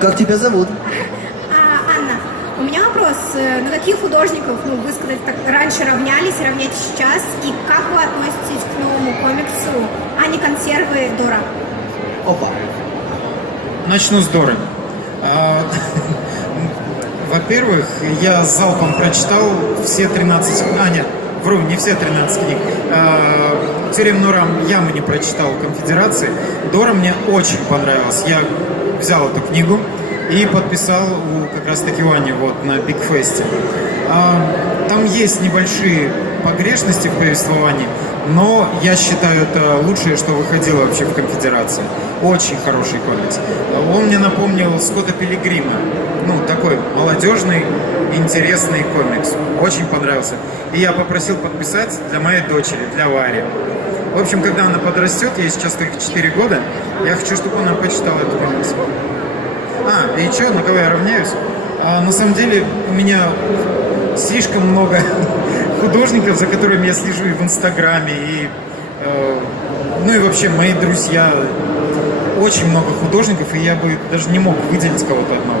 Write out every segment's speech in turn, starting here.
Как тебя зовут? Анна, у меня вопрос. На каких художников, вы сказать так, раньше равнялись, равняетесь сейчас? И как вы относитесь к новому комиксу «Ани консервы» Дора? Опа. Начну с Доры. Во-первых, я залпом прочитал все 13... нет, вру, не все 13 книг. «Тюремную яму» не прочитал «Конфедерации». Дора мне очень понравилась. Я взял эту книгу и подписал как раз таки у Ани на Бигфесте. Там есть небольшие погрешности в повествовании, но я считаю, это лучшее, что выходило вообще в «Конфедерации». Очень хороший комикс. Он мне напомнил Скотта Пилигрима. Такой молодежный, интересный комикс. Очень понравился. И я попросил подписать для моей дочери, для Вари. В общем, когда она подрастет, ей сейчас только 4 года, я хочу, чтобы она почитала этот комикс. И что, на кого я равняюсь? На самом деле, у меня слишком много художников, за которыми я слежу и в Инстаграме, и вообще мои друзья. Очень много художников, и я бы даже не мог выделить кого-то одного.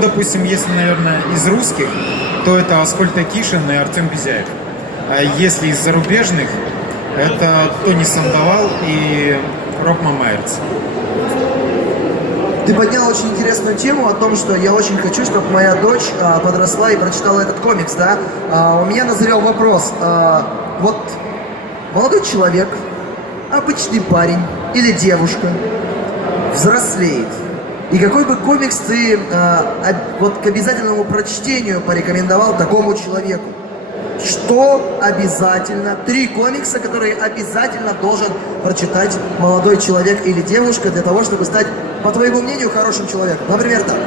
Допустим, если, наверное, из русских, то это Аскольд Акишин и Артем Безяев. А если из зарубежных, это Тони Сандовал и Роб Майерс. Ты поднял очень интересную тему о том, что я очень хочу, чтобы моя дочь подросла и прочитала этот комикс, да? У меня назрел вопрос. Вот молодой человек, обычный парень или девушка взрослеет. И какой бы комикс ты к обязательному прочтению порекомендовал такому человеку? Что обязательно? 3 комикса, которые обязательно должен прочитать молодой человек или девушка для того, чтобы стать, по твоему мнению, хорошим человеком. Например, так.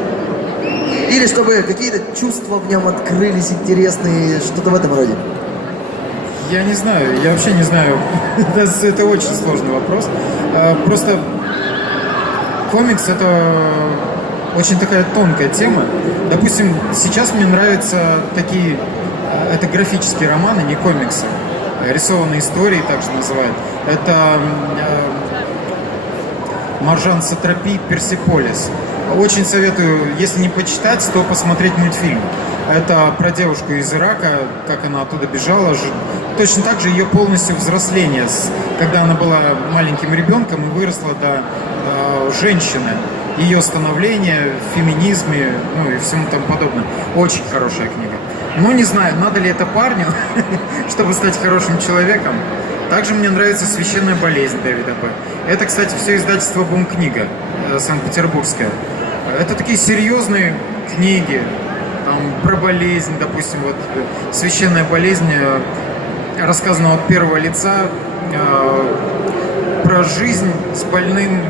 Или чтобы какие-то чувства в нем открылись интересные, что-то в этом роде. Я не знаю, я вообще не знаю. Это очень сложный вопрос. Просто комикс — это очень такая тонкая тема. Допустим, сейчас мне нравятся такие... Это графические романы, не комиксы. Рисованные истории также называют. Это Маржан Сатрапи «Персеполис». Очень советую, если не почитать, то посмотреть мультфильм. Это про девушку из Ирака, как она оттуда бежала. Точно так же ее полностью взросление, когда она была маленьким ребенком и выросла до женщины. Ее становление в феминизме, и всему тому подобное. Очень хорошая книга. Не знаю, надо ли это парню, чтобы стать хорошим человеком. Также мне нравится «Священная болезнь» Дэвида Б. Это, кстати, все издательство «Бум-книга» санкт-петербургское. Это такие серьезные книги, про болезнь, допустим, «Священная болезнь» рассказана от первого лица, про жизнь с больным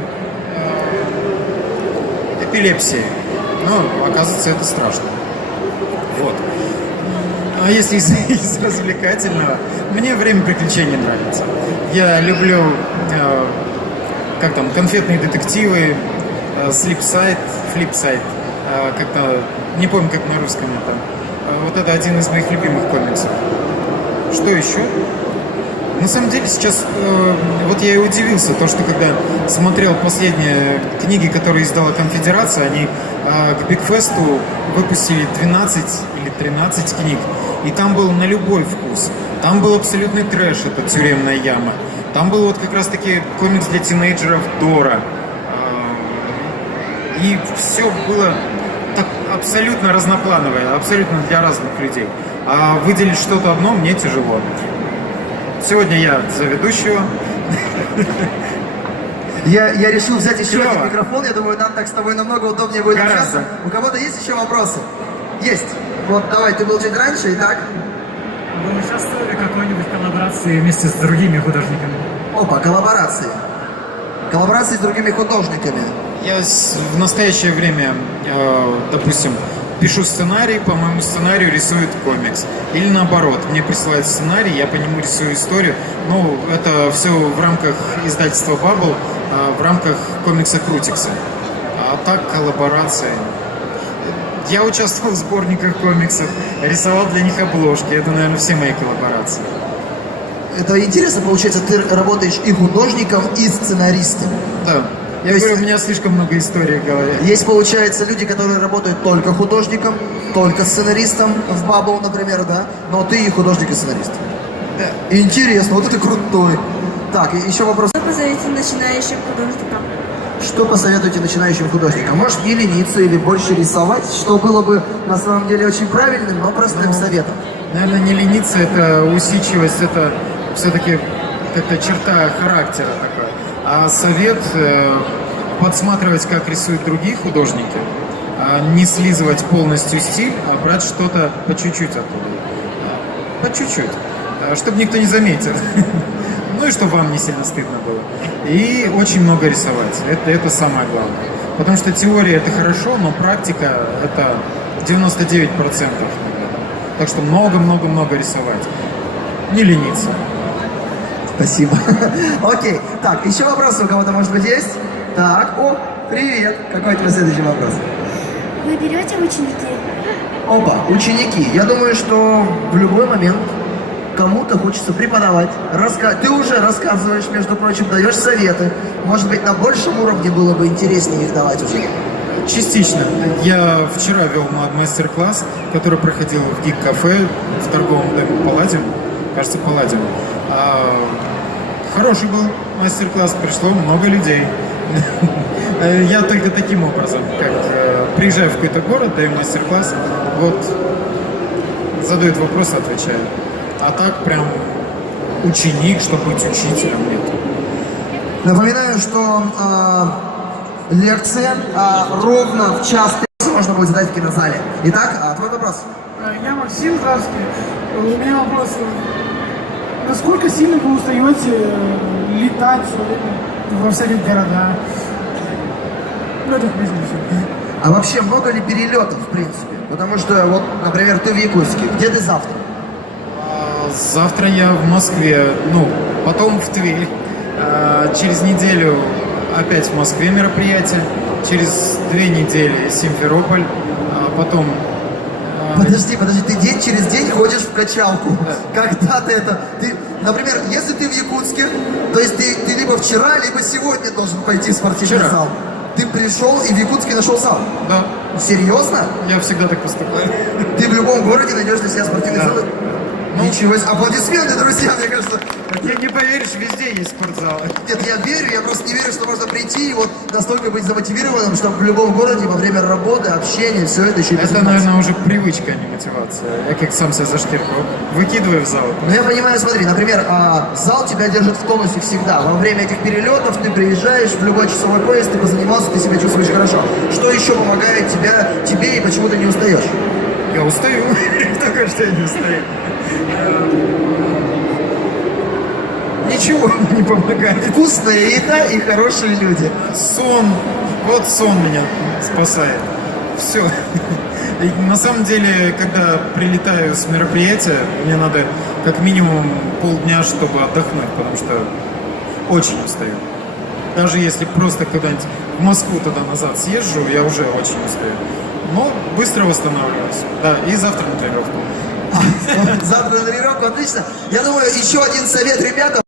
эпилепсией. Оказывается, это страшно. А если из развлекательного, мне «Время приключений» нравится. Я люблю, конфетные детективы, Flipside, как-то, не помню, как на русском это. Это один из моих любимых комиксов. Что еще? На самом деле сейчас, я и удивился, что когда смотрел последние книги, которые издала Конфедерация, они к Бигфесту выпустили 12 или 13 книг, и там был на любой вкус. Там был абсолютный трэш, это «Тюремная яма». Там был как раз-таки комикс для тинейджеров Дора. И все было так абсолютно разноплановое, абсолютно для разных людей. А выделить что-то одно мне тяжело. Сегодня я за ведущего. Я решил взять еще один микрофон. Я думаю, нам так с тобой намного удобнее будет общаться. У кого-то есть еще вопросы? Есть. Давай, ты был чуть раньше, итак. Вы участвовали в какой-нибудь коллаборации вместе с другими художниками? Опа, коллаборации. Коллаборации с другими художниками. Я в настоящее время, допустим, пишу сценарий, по моему сценарию рисует комикс. Или наоборот, мне присылают сценарий, я по нему рисую историю. Это все в рамках издательства Bubble, в рамках комикса Крутикса. А так, коллаборация. Я участвовал в сборниках комиксов, рисовал для них обложки. Это, наверное, все мои коллаборации. Это интересно, получается, ты работаешь и художником, и сценаристом. Да. Я есть- говорю, у меня слишком много историй в голове. Есть, получается, люди, которые работают только художником, только сценаристом в Bubble, например, да? Но ты и художник, и сценарист. Да. Интересно, вот это крутой. Так, и еще вопрос. Что позовите начинающим художникам? Что посоветуете начинающим художникам? Может, не лениться или больше рисовать, что было бы на самом деле очень правильным, но простым советом. Наверное, не лениться, это усидчивость, это все-таки как-то черта характера такая. А совет подсматривать, как рисуют другие художники, не слизывать полностью стиль, а брать что-то по чуть-чуть оттуда. По чуть-чуть, чтобы никто не заметил. Ну и чтобы вам не сильно стыдно было. И очень много рисовать. Это самое главное. Потому что теория это хорошо, но практика это 99%. Так что много-много-много рисовать. Не лениться. Спасибо. Окей. Так, еще вопросы у кого-то, может быть, есть? Так, о, привет. Какой у тебя следующий вопрос? Вы берете ученики? Опа, ученики. Я думаю, что в любой момент кому-то хочется преподавать. Ты уже рассказываешь, между прочим, даешь советы. Может быть, на большем уровне было бы интереснее их давать уже. Частично. Я вчера вел мастер-класс, который проходил в Гик-кафе в торговом доме Палладиум. Кажется, Палладиум. Хороший был мастер-класс, пришло много людей. Я только таким образом, как приезжаю в какой-то город, даю мастер-класс, вот, задают вопросы, отвечаю. А так прям ученик, чтобы быть учителем, нет. Напоминаю, что лекция ровно в час 30 можно будет задать в кинозале. Итак, твой вопрос. Я Максим, здравствуйте. У меня вопрос. Насколько сильно вы устаете летать все время во всяких городах? Ну, это, в принципе, все. А вообще много ли перелетов, в принципе? Потому что, вот, например, ты в Якутске. Где ты завтра? Завтра я в Москве, потом в Тверь. Через неделю опять в Москве мероприятие. Через 2 недели Симферополь. Потом... Подожди, ты день через день ходишь в качалку. Когда ты это... Например, если ты в Якутске, то есть ты либо вчера, либо сегодня должен пойти в спортивный Вчера. зал. Ты пришел и в Якутске нашел зал? Да, Серьезно? я всегда так поступаю. Ты в любом городе найдешь для себя спортивный зал? Ничего себе. Аплодисменты, друзья, мне кажется. Не поверишь, везде есть спортзалы. Нет, я верю, я просто не верю, что можно прийти и вот настолько быть замотивированным, чтобы в любом городе во время работы, общения, все это еще и Это, позаниматься. наверное, уже привычка, а не мотивация. Я как сам себя за шкирку выкидываю в зал. Ну, я понимаю, смотри, например, зал тебя держит в тонусе всегда. Во время этих перелетов ты приезжаешь в любой часовой поезд, ты позанимался, ты себя чувствуешь хорошо. Что еще помогает тебе и почему ты не устаешь? Я устаю. Только что я не устаю. Ничего не помогает. Вкусная еда и хорошие люди. Сон. Вот сон меня спасает. Все. На самом деле, когда прилетаю с мероприятия, мне надо как минимум полдня, чтобы отдохнуть, потому что очень устаю. Даже если просто куда-нибудь в Москву туда-назад съезжу, я уже очень устаю. Но быстро восстанавливаюсь. Да, и завтра на тренировку. Завтра на тренировку, отлично. Я думаю, еще один совет, ребята.